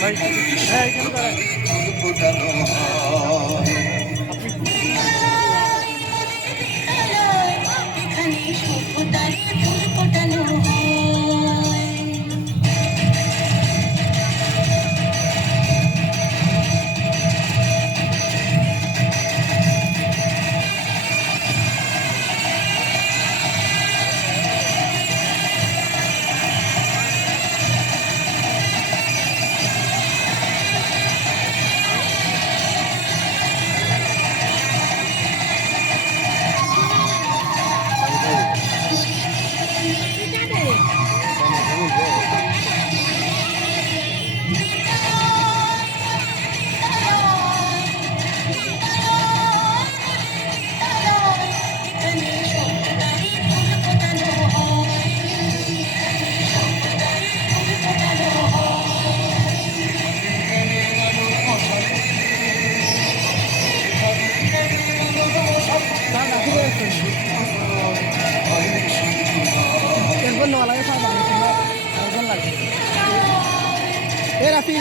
Thank you. এরপর নোয়া লাগে সব মানুষ আরেকজন লাগে এ রাফি